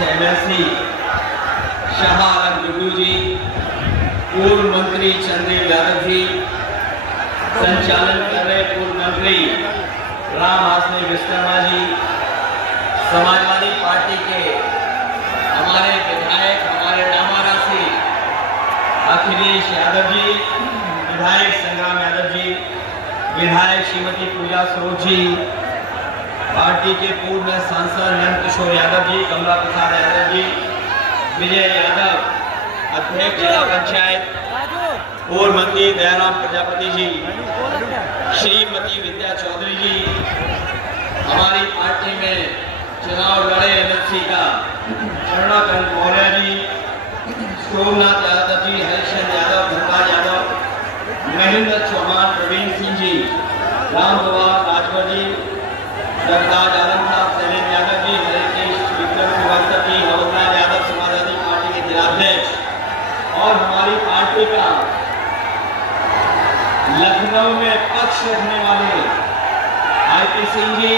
X MLC Shah Alam Guddu जी, पूर्व मंत्री चंद्रदेव यादव जी, संचालन कर रहे पूर्व मंत्री राम हासनी विश्वकर्मा जी, समाजवादी पार्टी के हमारे विधायक, हमारे नामारा से अखिलेश यादव जी, विधायक संग्राम यादव जी, विधायक श्रीमती पूजा सरोज जी, पार्टी के पूर्व सांसद नंद किशोर यादव जी, कमला प्रसाद यादव जी, विजय यादव अध्यक्ष जिला पंचायत, पूर्व मंत्री दयाराम प्रजापति जी, श्रीमती विद्या चौधरी जी, हमारी पार्टी में चुनाव लड़े एमएलसी का करुणाकांत मौर्य जी, सोमनाथ यादव जी, हरिश्चंद्र यादव, धनराज यादव, महेंद्र चौहान, प्रवीण सिंह जी, राम कुमार राजभर जी, सरदार आलम साहब, शैलेंद्र यादव जी, हरिकेश विक्रम श्रीवास्तव जी, हवलदार यादव समाजवादी पार्टी के जिलाध्यक्ष, और हमारी पार्टी का लखनऊ में पक्ष रखने वाले आईपी सिंह जी,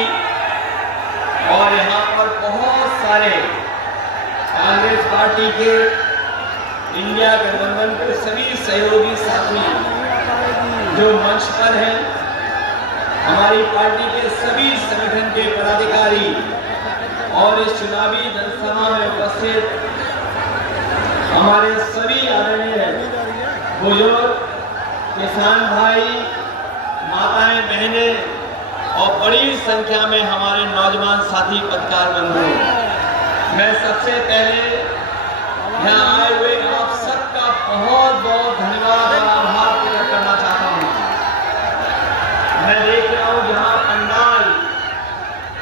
और यहाँ पर बहुत सारे कांग्रेस पार्टी के, इंडिया गठबंधन के सभी सहयोगी साथी जो मंच पर हैं, हमारी पार्टी के सभी संगठन के पदाधिकारी और इस चुनावी जनसभा में उपस्थित हमारे सभी आदरणीय बुजुर्ग, किसान भाई, माताएं, बहनें और बड़ी संख्या में हमारे नौजवान साथी पत्रकार बंधु, मैं सबसे पहले यहाँ आए हुए आप सबका बहुत बहुत धन्यवाद और आभार प्रकट करना चाहता हूँ। मैं देख रहा हूँ जहाँ पंडाल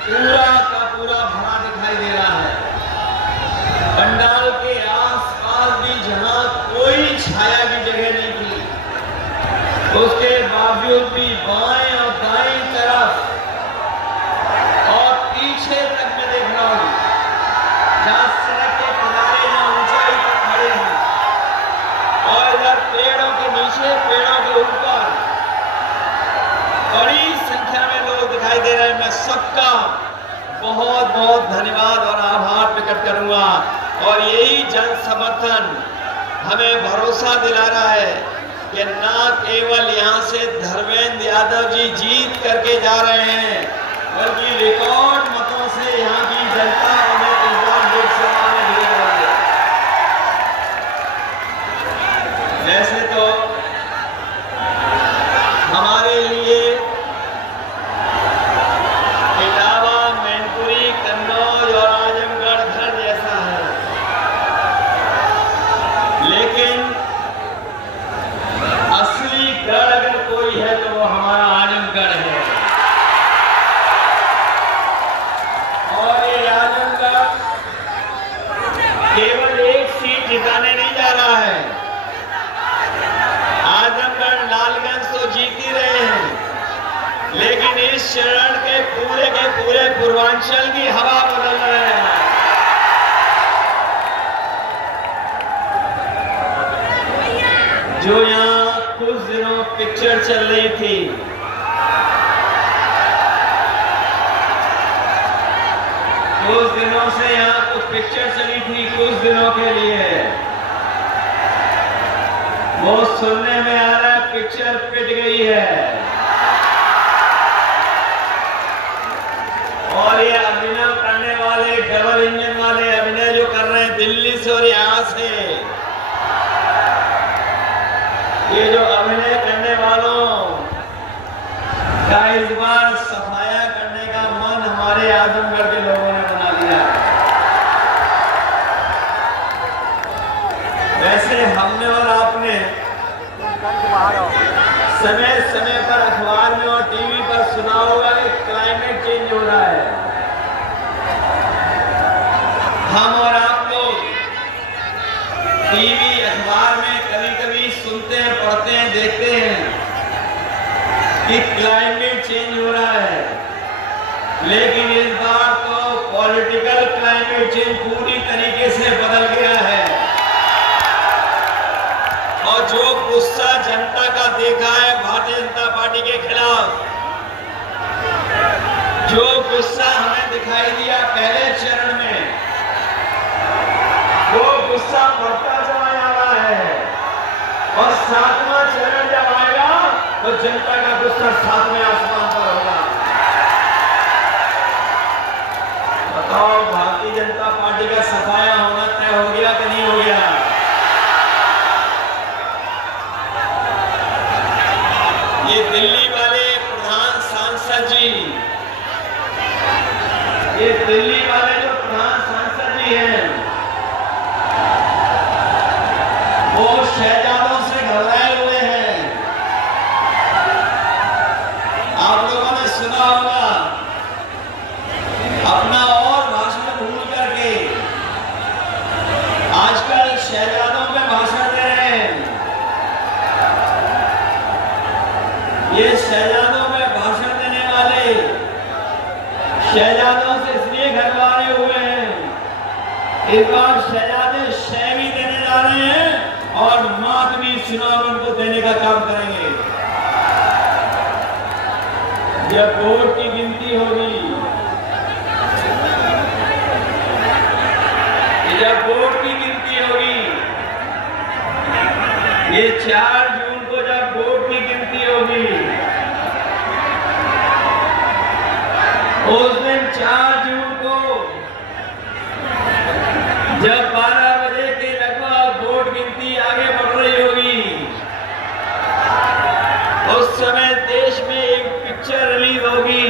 पूरा का पूरा भरा दिखाई दे रहा है, पंडाल के आसपास भी जहाँ कोई छाया की जगह नहीं थी, उसके बावजूद भी बाएं और दाएं तरफ और पीछे तक मैं देख रहा हूँ जहाँ सड़क के किनारे जहाँ ऊंचाई पर खड़े हैं, और इधर पेड़ों के नीचे, पेड़ों के ऊपर बड़ी संख्या में लोग दिखाई दे रहे हैं। मैं सबका बहुत बहुत धन्यवाद और आभार प्रकट करूंगा, और यही जन समर्थन हमें भरोसा दिला रहा है कि न केवल यहाँ से धर्मेंद्र यादव जी जीत करके जा रहे हैं, बल्कि रिकॉर्ड मतों से यहाँ की जनता उन्हें इस बार लोकसभा में भेज रही है। वैसे तो हमारे लिए इटावा, मैनपुरी, कन्नौज और आजमगढ़ घर जैसा है, लेकिन असली गढ़ अगर कोई है तो वो हमारा आजमगढ़ है। और ये आजमगढ़ केवल एक सीट जिताने नहीं जा रहा है, आजमगढ़ लालगंज तो जीत ही रहे हैं, लेकिन इस चरण के पूरे पूर्वांचल की हवा बदल रहे हैं। जो यहाँ कुछ दिनों पिक्चर चल रही थी, कुछ दिनों से यहाँ कुछ पिक्चर चली थी, कुछ दिनों के लिए, वो सुनने में आ रहा है पिक्चर पिट गई है। और ये अभिनय करने वाले, डबल इंजन वाले अभिनय जो कर रहे हैं दिल्ली से और यहाँ से, ये जो अभिनय करने वालों का इस बार सफाया करने का मन हमारे आजमगढ़ के लोगों ने बना दिया। वैसे हमने और आपने समय समय पर अखबार में और टीवी पर सुना होगा कि क्लाइमेट चेंज हो रहा है। हम और आप लोग टीवी, अखबार में कभी कभी सुनते हैं, पढ़ते हैं, देखते हैं कि क्लाइमेट चेंज हो रहा है, लेकिन इस बार तो पॉलिटिकल क्लाइमेट चेंज पूरी तरीके से बदल गया है। और जो गुस्सा जनता का देखा है भारतीय जनता पार्टी के खिलाफ, जो गुस्सा हमें दिखाई दिया पहले चरण में सातवां चरण जब आएगा तो जनता का गुस्सा सातवें आसमान पर होगा। बताओ, भारतीय जनता पार्टी का सफाया होना तय हो गया कि नहीं हो गया? ये दिल्ली वाले प्रधान सांसद जी, ये दिल्ली वाले जो प्रधान सांसद जी हैं, वो शहजादों से घबराए हुए हैं। आप लोगों ने सुना होगा, अपना और भाषण भूल करके आजकल शहजादों पे भाषण दे रहे हैं। ये शहजादों में भाषण देने वाले शहजादों से इसलिए घबराए हुए हैं, इस बार शहजादे शय भी देने जा रहे हैं और मातमी चुनाव उनको देने का काम करेंगे। जब वोट की गिनती होगी, जब वोट की गिनती होगी, ये 4 जून को जब वोट की गिनती होगी, उस दिन 4 जून को जब 12 बजे के लगभग वोट गिनती आगे बढ़ रही होगी, उस समय देश में एक पिक्चर रिलीज होगी।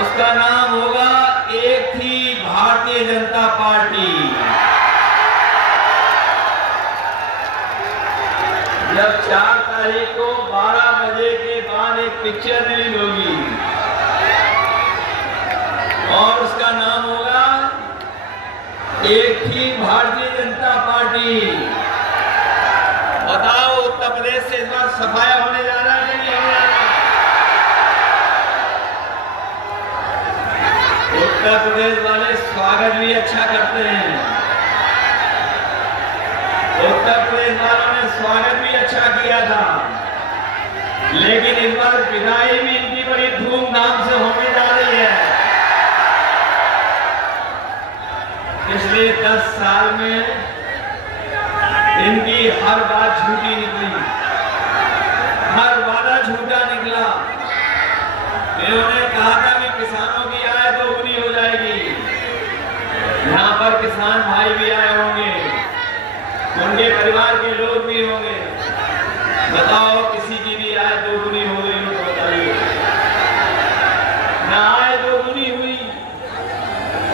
उसका नाम होगा एक थी भारतीय जनता पार्टी। जब 4 तारीख को 12 बजे के बाद एक पिक्चर रिलीज होगी और उसका नाम होगा एक थी भारतीय जनता पार्टी। बताओ, उत्तर प्रदेश से इस बार सफाया होने जा रहा है कि नहीं होने जा रहा? उत्तर प्रदेश वाले स्वागत भी अच्छा करते हैं। उत्तर प्रदेश वालों ने स्वागत भी अच्छा किया था, लेकिन इस बार विदाई भी इनकी बड़ी धूमधाम से होने जा रही है। पिछले 10 साल में इनकी हर बात झूठी निकली, हर वादा झूठा निकला। इन्होंने कहा था कि किसानों की आय दोगुनी हो जाएगी। यहाँ पर किसान भाई भी आए होंगे, उनके परिवार के लोग भी होंगे। बताओ, किसी की भी आय दोगुनी हो गई हो तो बताइए? ना आय दोगुनी हुई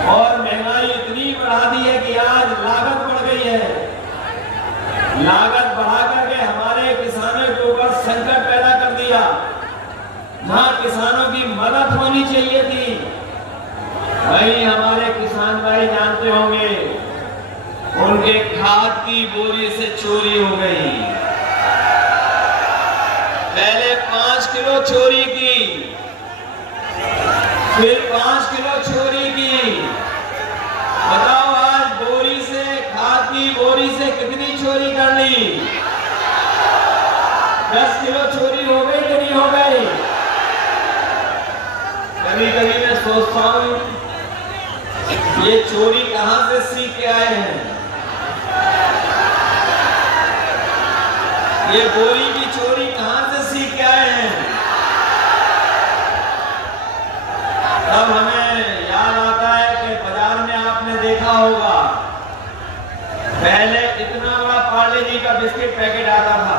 और महंगाई इतनी बढ़ा दी है कि आज लागत बढ़ गई है। लागत बढ़ा करके हमारे किसानों के ऊपर संकट पैदा कर दिया। जहां किसानों की मदद होनी चाहिए थी, वहीं हमारे किसान भाई जानते होंगे, उनके खाद की बोरी से चोरी हो गई। पहले 5 किलो चोरी की, फिर 5 किलो चोरी की। बताओ, आज बोरी से, खाद की बोरी से कितनी चोरी कर ली? 10 किलो चोरी हो गई कि नहीं हो गई? कभी कभी मैं सोचता हूं, ये चोरी कहां से सीख के आए हैं? ये बोरी की चोरी कहां से सीख के आए हैं? तब हमें याद आता है कि बाजार में आपने देखा होगा, पहले इतना बड़ा पार्ले जी का बिस्किट पैकेट आता था।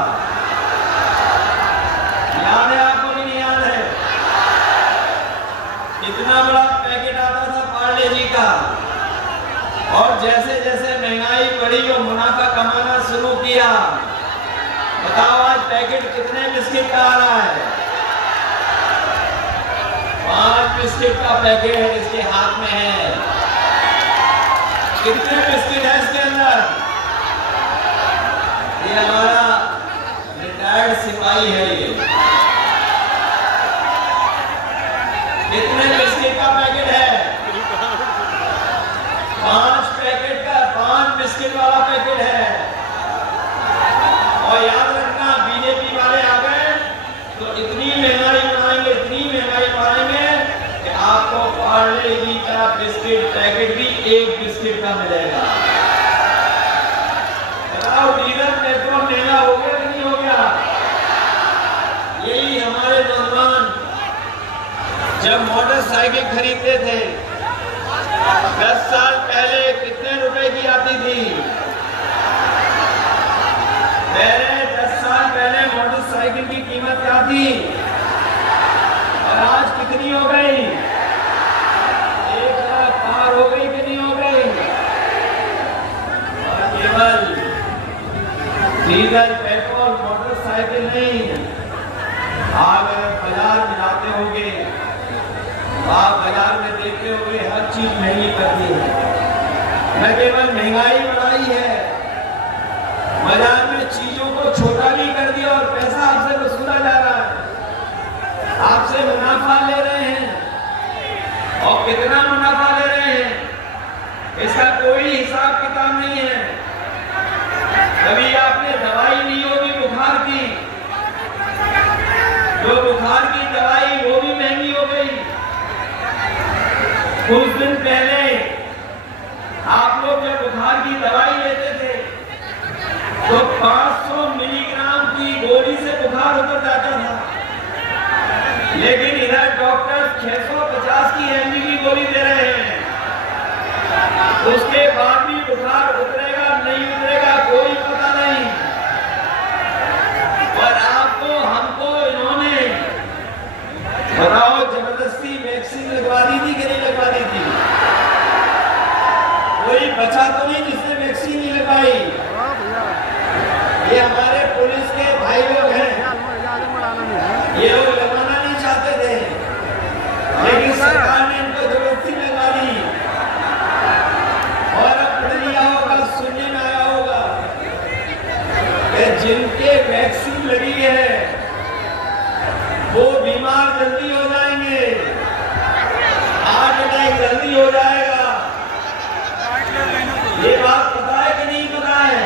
याद है आपको कि नहीं याद है? इतना बड़ा पैकेट आता था पार्ले जी का, और जैसे जैसे महंगाई बढ़ी और मुनाफा कमाना शुरू किया, बताओ आज पैकेट कितने बिस्किट का आ रहा है? 5 बिस्किट का पैकेट इसके हाथ में है। कितने बिस्किट है इसके अंदर? ये हमारा रिटायर्ड सिपाही है। ये कितने बिस्किट का पैकेट है? 5 पैकेट का, 5 बिस्किट वाला पैकेट है। और याद रखना, बीजेपी वाले आ गए तो इतनी महंगाई बढ़ाएंगे, इतनी महंगाई बढ़ाएंगे कि आपको पार्ले जी का बिस्किट पैकेट भी 1 बिस्किट का मिलेगा। बताओ, डीजल जब मोटरसाइकिल खरीदते थे 10 साल पहले कितने रुपए की आती थी? पहले 10 साल पहले मोटरसाइकिल की कीमत क्या थी और आज कितनी हो गई? 1 लाख पार हो गई कि नहीं हो गई? और केवल डीजल पेट्रोल मोटरसाइकिल नहीं, आप बाजार में जाते होंगे, आप बाजार में देखते होंगे हर चीज महंगी करती है। न केवल महंगाई बढ़ाई है, बाजार में चीजों को छोटा भी कर दिया और पैसा आपसे वसूला जा रहा है, आपसे मुनाफा ले रहे हैं। और कितना मुनाफा ले रहे हैं इसका कोई हिसाब किताब नहीं है। कभी आपने दवाई ली होगी बुखार की, जो बुखार की दवाई वो भी महंगी हो गई। कुछ दिन पहले आप लोग जब बुखार की दवाई लेते थे तो 500 मिलीग्राम की गोली से बुखार उतर जाता था, लेकिन इधर डॉक्टर 650 की एमजी की गोली दे रहे हैं। उसके बाद भी बुखार उतरेगा नहीं उतरेगा कोई पता नहीं। और आपको हमको इन्होंने बताओ जबरदस्ती वैक्सीन लगवा दी थी कि नहीं लगवा दी थी? कोई बचा तो नहीं जिसने वैक्सीन नहीं लगाई? ये हमारे पुलिस के भाई लोग हैं, ये लोग लगवाना नहीं चाहते थे, लेकिन सरकार ने इनको जबरदस्ती लगवा दी। और अब पढ़ लिया होगा, सुनने में आया होगा कि जिनके वैक्सीन लगी है वो बीमार जल्दी हो जाएंगे, हार्ट अटैक जल्दी हो जाएगा। ये बात पता है कि नहीं पता है?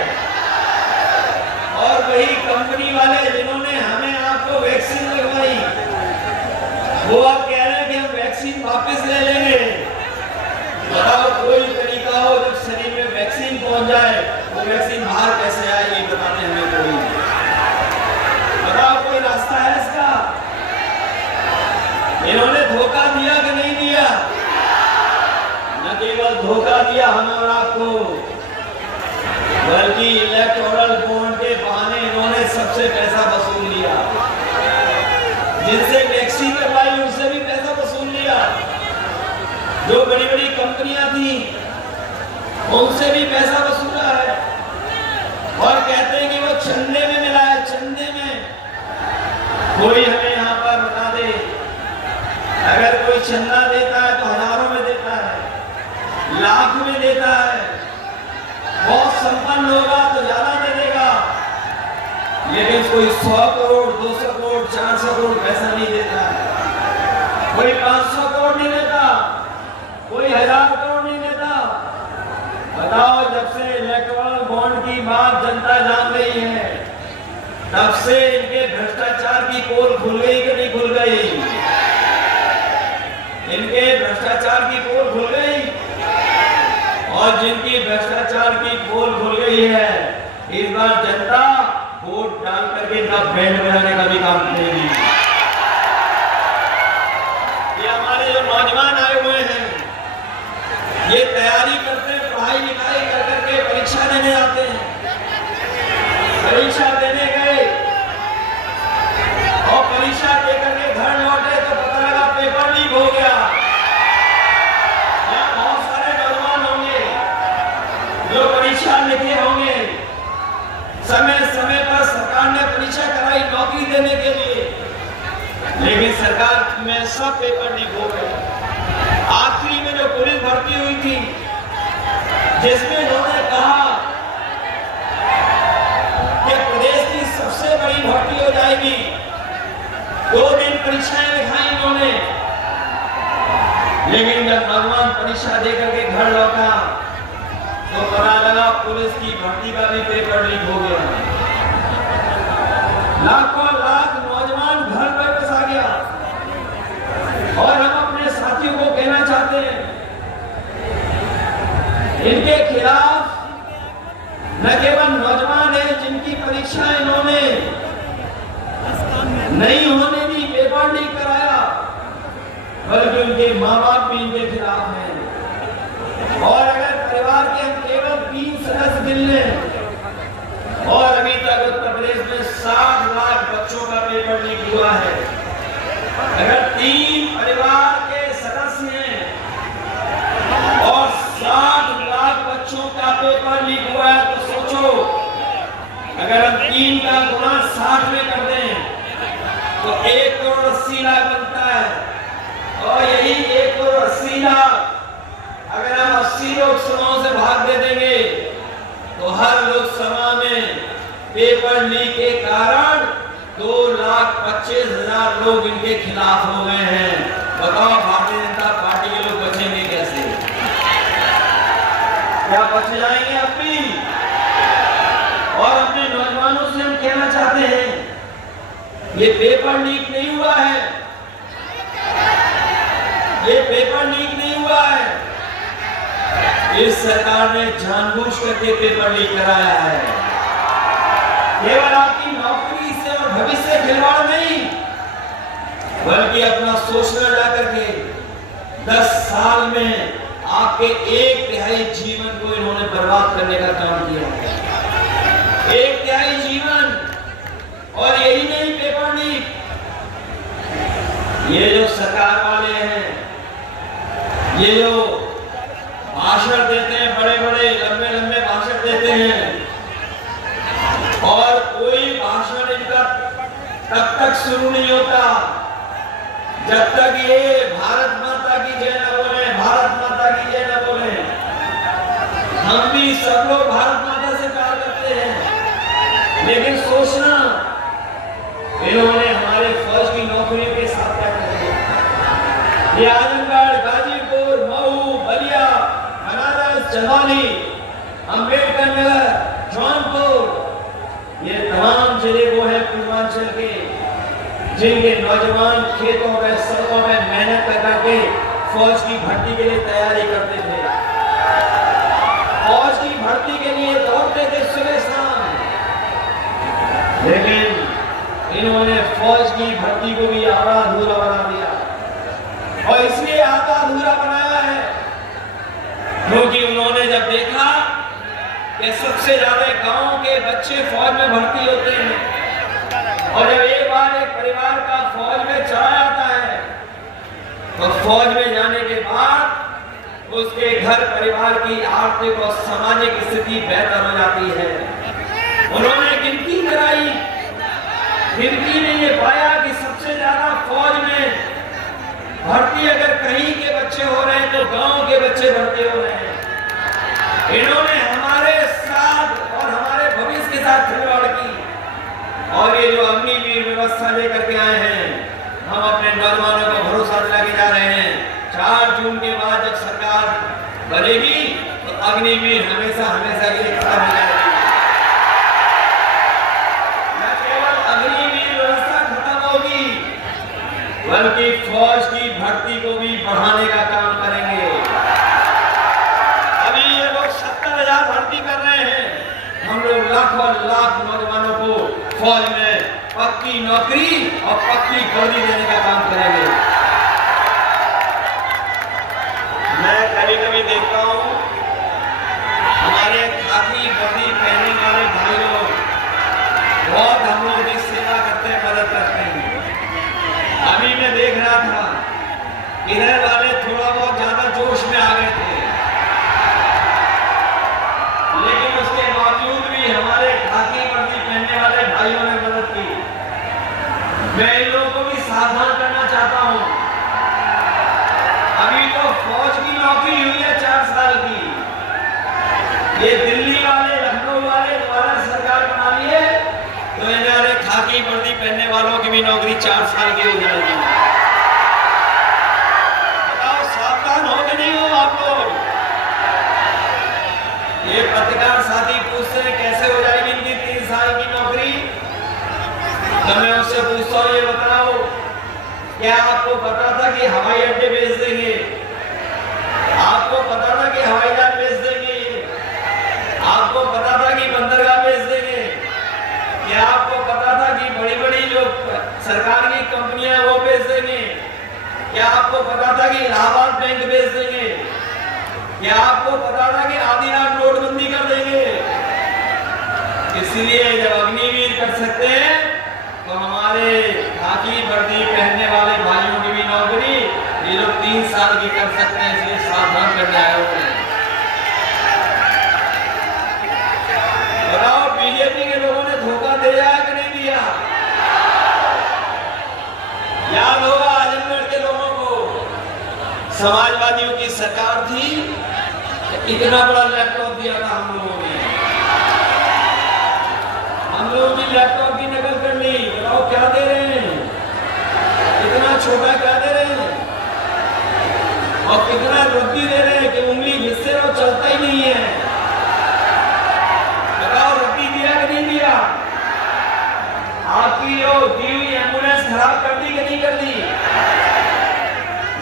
और वही कंपनी वाले जिन्होंने हमें आपको वैक्सीन लगवाई वो अब कह रहे हैं कि हम वैक्सीन वापस ले लेंगे। बताओ कोई तरीका हो जब शरीर में वैक्सीन पहुंच जाए वो वैक्सीन बाहर कैसे आए ये बताने हमें कोई, बताओ कोई रास्ता है इसका? इन्होंने धोखा दिया कि नहीं दिया? न केवल धोखा दिया हमें और आपको, बल्कि इलेक्टोरल बॉन्ड के बहाने इन्होंने सबसे पैसा वसूल लिया। जिनसे वैक्सीन लगवाई उनसे भी पैसा वसूल लिया। जो बड़ी बड़ी कंपनियां थी उनसे भी पैसा वसूला है और कहते हैं कि वो चंदे में मिला है। चंदे में कोई हमें यहाँ पर बता दे, अगर कोई चंदा देता है तो हजारों में देता है, लाख में देता है, बहुत संपन्न होगा तो ज्यादा दे देगा, लेकिन कोई 100 करोड़ 200 करोड़ 400 करोड़ पैसा नहीं देता है। कोई 500 करोड़ नहीं देता, कोई 1000 करोड़ नहीं देता। बताओ जब से इलेक्टोरल बॉन्ड की बात जनता जान गई है तब से इनके भ्रष्टाचार की पोल खुल गई कि नहीं खुल गई? इनके भ्रष्टाचार की पोल खुल गई। और जिनकी भ्रष्टाचार की पोल खुल गई है इस बार जनता वोट डाल करके इनका बैंड बजाने का भी काम करेगी। ये हमारे जो नौजवान आए हुए हैं ये तैयारी करते हैं, पढ़ाई लिखाई कर करके परीक्षा देने आते हैं। परीक्षा देने गए और परीक्षा दे करके घर लौटे तो पता लगा पेपर लीक हो गया। यहाँ बहुत सारे नौजवान होंगे जो परीक्षा लिखे होंगे, समय समय पर सरकार ने परीक्षा कराई नौकरी देने के लिए, लेकिन सरकार में सब पेपर लीक हो गए। आखिरी में जो पुलिस भर्ती हुई थी जिसमें इन्होंने कहा कि प्रदेश की सबसे बड़ी भर्ती हो जाएगी, 2 दिन परीक्षाएं लिखाई इन्होंने, लेकिन जब भगवान परीक्षा देकर के घर लौटा तो पता लगा पुलिस की भर्ती का भी पेपर लीक हो गया। लाखों लाख नौजवान घर पर बस आ गया। और हम अपने साथियों को कहना चाहते हैं इनके खिलाफ न केवल नौजवान है जिनकी परीक्षा इन्होंने नहीं होने दी, पेपर लीक कराया, बल्कि उनके माँ बाप भी इनके खिलाफ हैं। और अगर परिवार के हम केवल 3 सदस्य गिन लें, और अभी तक उत्तर प्रदेश में 60 लाख बच्चों का पेपर लीक हुआ है। अगर 3 परिवार के सदस्य हैं और 60 लाख बच्चों का पेपर लीक हुआ है, तो सोचो अगर हम 3 का गुणा 60 में कर दें तो 1 करोड़ 80 लाख बनता है। और यही 1 करोड़ 80 लाख अगर हम 80 लोकसभाओं से भाग दे देंगे तो हर लोकसभा में पेपर लीक के कारण 2,25,000 लोग इनके खिलाफ हो गए हैं। बताओ भारतीय जनता पार्टी के लोग बचेंगे कैसे? क्या बच जाएंगे अब भी? और अपने नौजवानों से हम कहना चाहते हैं, ये पेपर लीक नहीं हुआ है, ये पेपर लीक नहीं हुआ है, इस सरकार ने जानबूझ करके पेपर लीक कराया है। केवल आपकी नौकरी से और भविष्य से खिलवाड़ नहीं, बल्कि अपना सोचना जाकर के 10 साल में आपके 1/3 जीवन को इन्होंने बर्बाद करने का काम किया है। 1/3 जीवन। और यही नहीं पेपर लीक, ये जो सरकार वाले हैं, ये जो भाषण देते हैं, बड़े बड़े लंबे लंबे भाषण देते हैं, और कोई भाषण इनका तब तक शुरू नहीं होता जब तक ये भारत माता की जय न बोले, भारत माता की जय न बोले। हम भी सब लोग भारत माता से प्यार करते हैं, लेकिन सोचना इन्होंने हमारे फौज की नौकरियों के साथ क्या कर दिया। ये आजमगढ़, गाजीपुर, मऊ, बलिया, बनारस, चंदौली, अम्बेडकर नगर, जौनपुर, ये तमाम जिले वो है पूर्वांचल के जिनके नौजवान खेतों में, सड़कों में मेहनत करके फौज की भर्ती के लिए तैयारी करते थे, फौज की भर्ती के लिए दौड़ते थे सुबह शाम। लेकिन इन्होंने फौज की भर्ती को भी आधा अधूरा बना दिया, और इसलिए आधा अधूरा बनाया है क्योंकि उन्होंने जब देखा कि सबसे ज्यादा गांव के बच्चे फौज में भर्ती होते हैं, और जब एक बार एक परिवार का फौज में चला जाता है तो फौज में जाने के बाद उसके घर परिवार की आर्थिक और सामाजिक स्थिति बेहतर हो जाती है। उन्होंने गिनती कराई, गिनती में ये पाया कि सबसे ज्यादा फौज में भर्ती अगर कहीं के बच्चे हो रहे हैं तो गांव के बच्चे भर्ती हो रहे हैं। इन्होंने हमारे साथ और हमारे भविष्य के साथ खिलवाड़ की, और ये जो अग्निवीर व्यवस्था लेकर के आए हैं, हम अपने नौजवानों को भरोसा दिला के जा रहे हैं 4 जून के बाद जब सरकार बनेगी तो अग्निवीर हमेशा हमेशा के लिए खत्म हो जाएगी। न केवल अग्निवीर व्यवस्था खत्म होगी, बल्कि फौज की भर्ती को भी बढ़ाने का काम करेंगे। अभी ये लोग 70,000 भर्ती कर रहे हैं, हम लोग लाखों लाख नौजवानों को फौज में पक्की नौकरी और पक्की वर्दी देने का काम करेंगे। मैं कभी कभी देखता हूँ हमारे खाकी वर्दी पहनने वाले भाई लोग बहुत हम लोग की सेवा करते हैं, मदद करते हैं। अभी मैं देख रहा था इधर वाले थोड़ा बहुत ज्यादा जोश में आ गए थे, लेकिन उसके बावजूद भी हमारे खाकी वर्दी पहनने वाले भाइयों ने मदद की। मैं इन लोगों को भी सावधान करना चाहता हूं। अभी तो फौज की नौकरी हुई है 4 साल की, ये दिल्ली वाले, लखनऊ वाले द्वारा सरकार बना ली है, तो इन्होंने खाकी वर्दी पहनने वालों की भी नौकरी 4 साल की हो जाएगी। बताओ सावधान हो कि नहीं हो आप लोग? ये पत्रकार साथी पूछते हैं कैसे हो जाएगी इनकी 3 साल की नौकरी, तो मैं उससे पूछता हूँ, ये बताओ क्या आपको पता था कि हवाई अड्डे बेच देंगे? आपको पता था कि हवाई जहाज बेच देंगे? आपको पता था कि बंदरगाह बेच देंगे? क्या आपको पता था कि बड़ी बड़ी जो सरकार की कंपनियां वो बेच देंगे? क्या आपको पता था कि इलाहाबाद बैंक बेच देंगे? क्या आपको पता था कि आधी रात नोटबंदी कर देंगे? इसलिए जब अग्निवीर कर सकते हैं तो हमारे खाकी वर्दी पहनने वाले भाइयों की भी नौकरी ये लोग 3 साल की कर सकते हैं, इसलिए सावधान करने आए हुए हैं। बताओ बीजेपी के लोगों ने धोखा दिया कि नहीं दिया? याद होगा आजमगढ़ के लोगों को, समाजवादियों की सरकार थी, इतना बड़ा लैपटॉप दिया था हम लोगों ने, हम लोगों की लैपटॉप की नकल कर ली। बताओ क्या दे रहे हैं? इतना छोटा क्या दे रहे हैं और कितना रद्दी दे रहे हैं कि उंगली जिससे वो चलता ही नहीं है। बताओ रद्दी दिया कि नहीं दिया? आपकी जो दी हुई एम्बुलेंस खराब कर दी कि नहीं कर दी?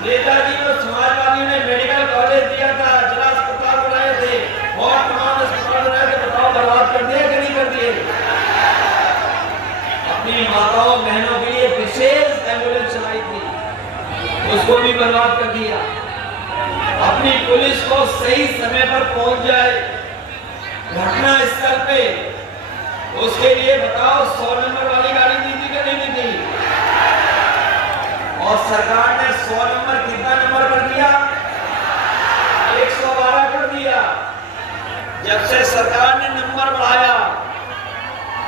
नेताजी और समाजवादियों ने मेडिकल कॉलेज दिया था, जिला अस्पताल बनाए थे और तमाम अस्पताल बनाए थे, बताओ बर्बाद कर दिया कि नहीं कर दिए? अपनी माताओं बहनों के लिए विशेष एम्बुलेंस चलाई थी, उसको भी बर्बाद कर दिया। अपनी पुलिस को सही समय पर पहुंच जाए घटना स्थल पे, उसके लिए बताओ 100 नंबर वाली गाड़ी दी थी कि नहीं दी थी? और सरकार ने 100 नंबर कितना नंबर कर दिया? 112 कर दिया। जब से सरकार ने नंबर बढ़ाया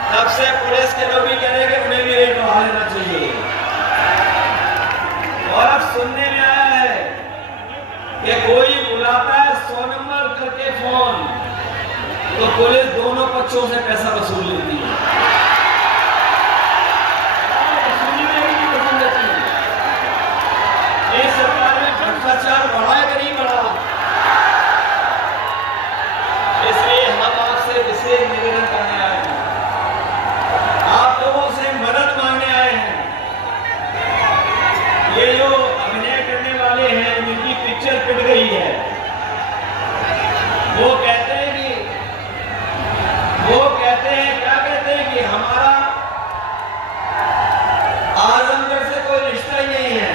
तब से पुलिस के लोग भी कह रहे हैं कि उन्हें भी रेट बढ़ा लेना चाहिए। और अब सुनने में आया है कि कोई बुलाता है 100 नंबर करके फोन, तो पुलिस दोनों पक्षों से पैसा वसूल लेती है। ये सरकार ने भ्रष्टाचार बढ़ा कि नहीं बढ़ा? इसलिए हम आपसे विशेष निवेदन करने आए हैं, आप लोगों से मदद मांगने आए हैं। ये जो अभिनय करने वाले हैं जिनकी पिक्चर पिट गई है, वो कहते हैं क्या कहते हैं कि हमारा आजमगढ़ से कोई रिश्ता ही नहीं है।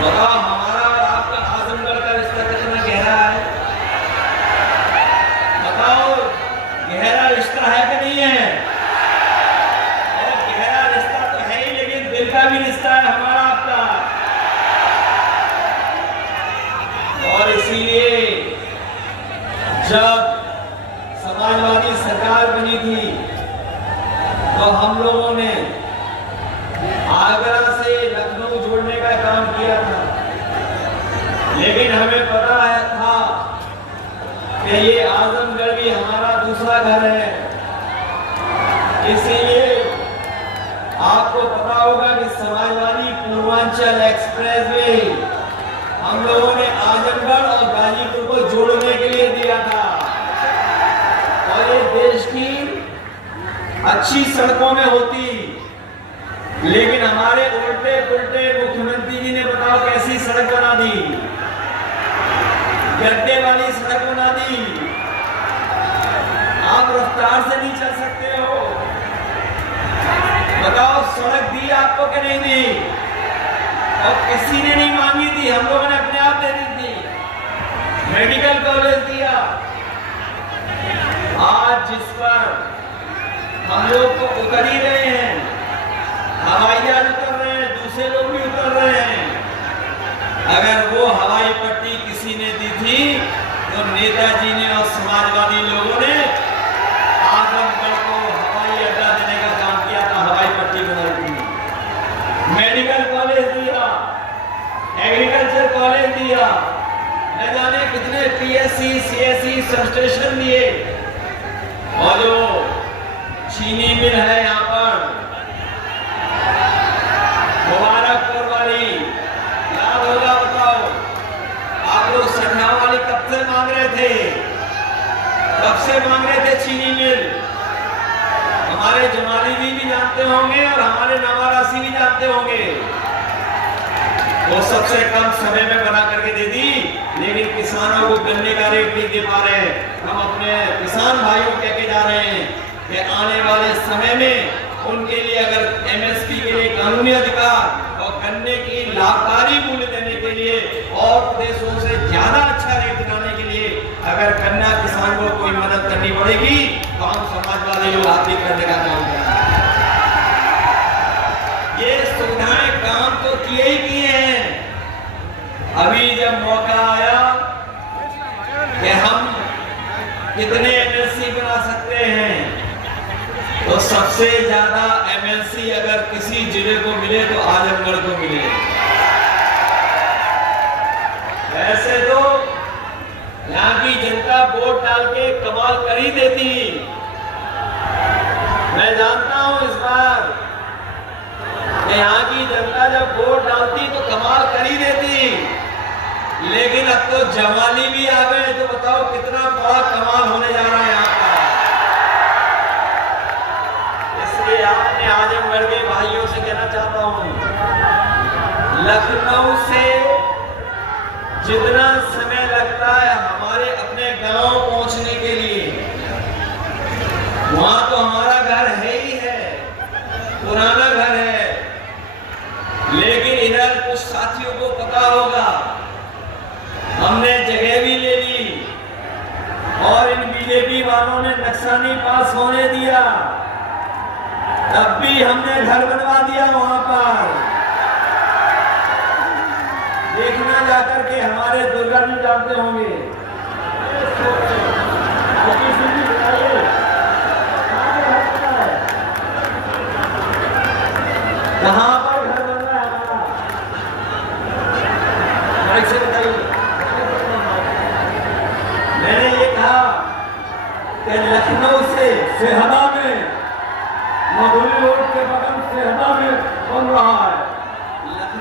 बताओ हमारा और आपका आजमगढ़ का रिश्ता कितना गहरा है? बताओ गहरा रिश्ता है कि नहीं है? और गहरा रिश्ता तो है ही, लेकिन दिल का भी रिश्ता है हमारा आपका। और इसीलिए जब समाजवादी सरकार बनी थी तो हम लोगों ने आगरा से लखनऊ जोड़ने का काम किया था, लेकिन हमें पता था कि ये आजमगढ़ भी हमारा दूसरा घर है। इसीलिए आपको पता होगा कि समाजवादी पूर्वांचल एक्सप्रेसवे हम लोगों ने आजमगढ़ और गाजीपुर को जोड़ने के लिए दिया था। और ये देश की अच्छी सड़कों में होती, लेकिन हमारे उल्टे पुल्टे मुख्यमंत्री जी ने बताओ कैसी सड़क बना दी? गड्ढे वाली सड़क बना दी। आप रफ्तार से नहीं चल सकते हो। बताओ सड़क दी आपको कि नहीं दी? और किसी ने नहीं मांगी थी, हम लोगों ने अपने आप दे दी थी। मेडिकल कॉलेज दिया। आज जिस पर हम लोग को उतर ही रहे हैं, हवाई जहाज उतर रहे हैं, दूसरे लोग भी उतर रहे हैं, अगर वो हवाई पट्टी किसी ने दी थी तो नेताजी ने और समाजवादी लोगों ने आजमगढ़ को हवाई अड्डा देने का काम किया था, हवाई पट्टी बनाई थी। मेडिकल कॉलेज दिया, एग्रीकल्चर कॉलेज दिया, न जाने कितने पीएससी सीएससी सब स्टेशन दिए। और जो चीनी मिल है यहाँ पर मुबारकपुर वाली, याद होगा? बताओ आप लोग सन्ना वाली कब से मांग रहे थे? कब से मांग रहे थे चीनी मिल? हमारे जमाली जी भी जानते होंगे और हमारे नवारासी भी जानते होंगे। वो सबसे कम समय में बना करके दे दी, लेकिन किसानों को गन्ने का रेट नहीं दे पा रहे। हम अपने किसान भाइयों को कह के जा रहे हैं कि आने वाले समय में उनके लिए अगर एमएसपी के लिए कानूनी अधिकार और गन्ने की किए ही किए हैं। अभी जब मौका आया कि हम कितने एमएलसी बना सकते हैं, तो सबसे ज्यादा एमएलसी अगर किसी जिले को मिले तो आजमगढ़ को मिले। वैसे तो यहाँ की जनता वोट डाल के कमाल कर ही देती, मैं जानता हूं इस बार यहाँ की जनता जब वोट डालती तो कमाल कर ही देती, लेकिन अब तो जवानी भी आ गए, तो बताओ कितना बड़ा कमाल होने जा रहा है यहाँ का। इसलिए आपने आजमगढ़ के भाइयों से कहना चाहता हूं, लखनऊ से जितना समय लगता है हमारे अपने गांव पहुंचने के लिए, वहां तो हमारा घर है ही है, पुराना घर है, लेकिन इधर कुछ साथियों को पता होगा हमने जगह भी ले ली और इन बीजेपी वालों ने नक्शा नहीं पास होने दिया, तब भी हमने घर बनवा दिया वहां पर। देखना जाकर के हमारे दुर्गा जी जानते होंगे, कहां पर घर बन रहा है हमारा, माइक से बताइए। मैंने ये कहा कि लखनऊ से सेहदा में, मधुरी रोड के बगल सेहदा में बन रहा है,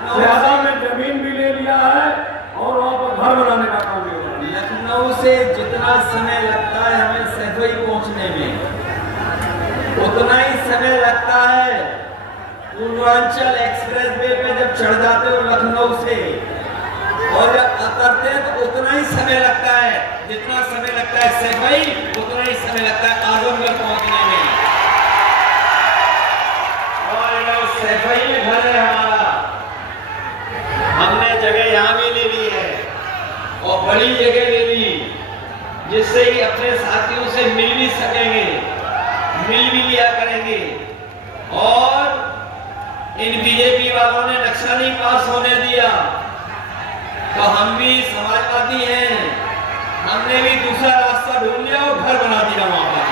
सेहदा में जमीन भी ले लिया है और वहां पर घर बनाने का काम भी हो रहा है। लखनऊ से जितना समय लगता है हमें सैफई पहुंचने में, उतना ही समय लगता है पूर्वांचल एक्सप्रेस वे पे जब चढ़ जाते हो लखनऊ से, और जब उतरते हैं तो उतना ही समय लगता है, जितना समय लगता है सैफई उतना ही समय लगता है आजमगढ़ पहुंचने में। और सैफई में घर है हमारा, हमने जगह यहाँ भी ले ली है और बड़ी जगह ले ली, जिससे ही अपने साथियों से मिल भी सकेंगे, मिल भी लिया करेंगे। और इन बीजेपी वालों ने नक्शा नहीं पास होने दिया, तो हम भी समाजवादी हैं, हमने भी दूसरा रास्ता ढूंढ लिया और घर बना दिया वहां पर।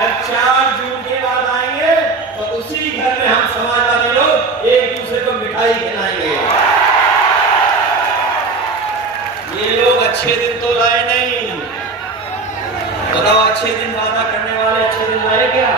जब 4 जून के बाद आएंगे तो उसी घर में हम समाजवादी लोग एक दूसरे को मिठाई खिलाएंगे। ये लोग अच्छे दिन तो लाए नहीं, बताओ अच्छे दिन वादा करने वाले अच्छे दिन लाए क्या?